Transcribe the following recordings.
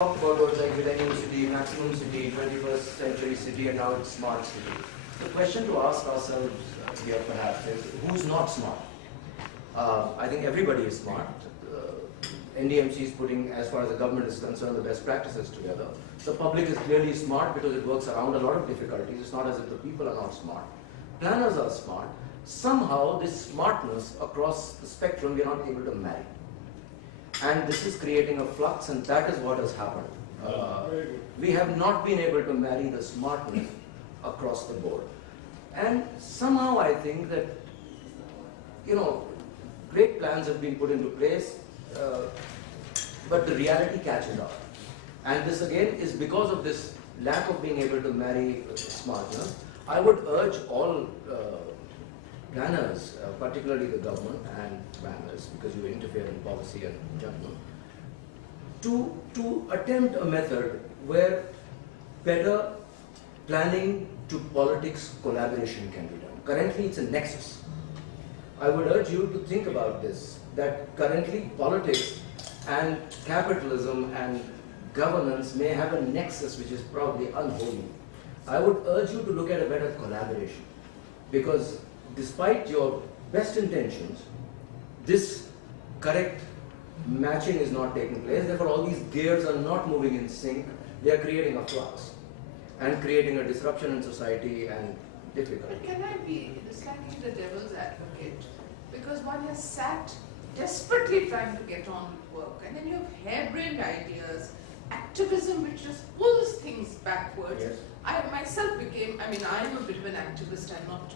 Talked about what like millennium city, maximum city, 21st century city, and now it's smart city. The question to ask ourselves here perhaps is, who's not smart? I think everybody is smart. NDMC is putting, as far as the government is concerned, the best practices together. The public is clearly smart because it works around a lot of difficulties. It's not as if the people are not smart. Planners are smart. Somehow this smartness across the spectrum we are not able to marry. And this is creating a flux, and that is what has happened. We have not been able to marry the smartness across the board. And somehow I think that, great plans have been put into place, but the reality catches up. And this again is because of this lack of being able to marry smartness. I would urge all planners, particularly the government and planners, because you interfere in policy and judgment, to attempt a method where better planning to politics collaboration can be done. Currently it's a nexus. I would urge you to think about this, that currently politics and capitalism and governance may have a nexus which is probably unholy. I would urge you to look at a better collaboration, because despite your best intentions, this correct matching is not taking place. Therefore, all these gears are not moving in sync. They are creating a flux and creating a disruption in society and difficulty. But can I be slightly the devil's advocate? Because one has sat desperately trying to get on with work, and then you have harebrained ideas, activism which just pulls things backwards. Yes. I myself became, I am a bit of an activist. I'm not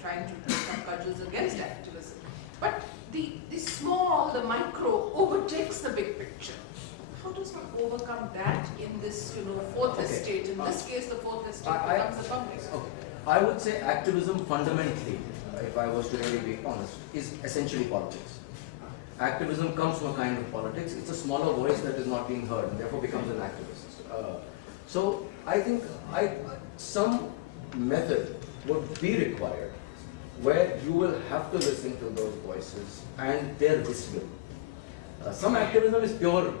trying to do some cudgels against activism. But the small, the micro overtakes the big picture. How does one overcome that in this, fourth estate? In this case, the fourth estate becomes the public. Okay. I would say activism fundamentally, if I was to really be honest, is essentially politics. Activism comes from a kind of politics. It's a smaller voice that is not being heard and therefore becomes an activist. So I think some method would be required where you will have to listen to those voices and their wisdom. Some activism is pure,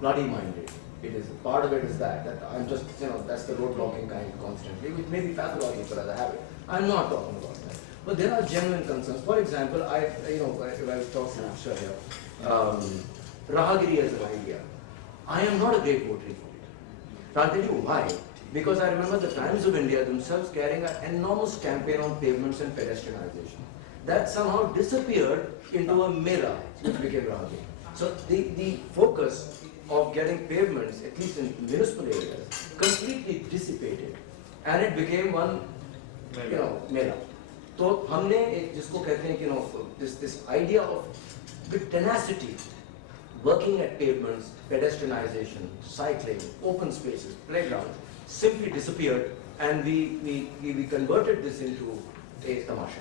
bloody-minded. It is, part of it is that I'm just, that's the road-blocking kind constantly, which may be pathological as a habit. I'm not talking about that. But there are genuine concerns. For example, if I was talking to Ashutosh here, Rahagiri as an idea. I am not a great votary for it. I'll tell you why. Because I remember the Times of India themselves carrying an enormous campaign on pavements and pedestrianization. That somehow disappeared into a mela, which became Rahagiri. So the focus of getting pavements, at least in municipal areas, completely dissipated. And it became one, mela. So हमने एक जिसको कहते हैं this idea of with tenacity, working at pavements, pedestrianization, cycling, open spaces, playgrounds, simply disappeared, and we converted this into a tamasha.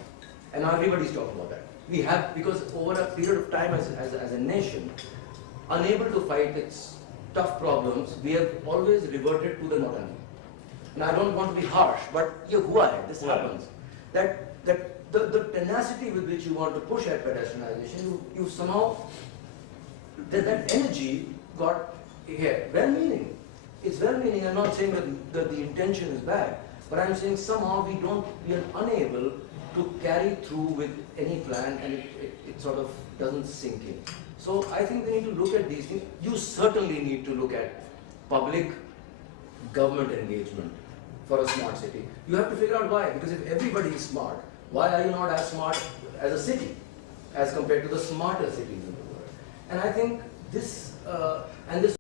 And now everybody's talking about that. We have, because over a period of time as a nation, unable to fight its tough problems, we have always reverted to the modern. And I don't want to be harsh, but this happens. That the tenacity with which you want to push at pedestrianization, you somehow, that energy got here. Well-meaning. It's well-meaning. I'm not saying that the intention is bad, but I'm saying somehow we are unable to carry through with any plan, and it sort of doesn't sink in. So I think we need to look at these things. You certainly need to look at public government engagement for a smart city. You have to figure out why, because if everybody is smart, why are you not as smart as a city as compared to the smarter cities in the world? And I think this,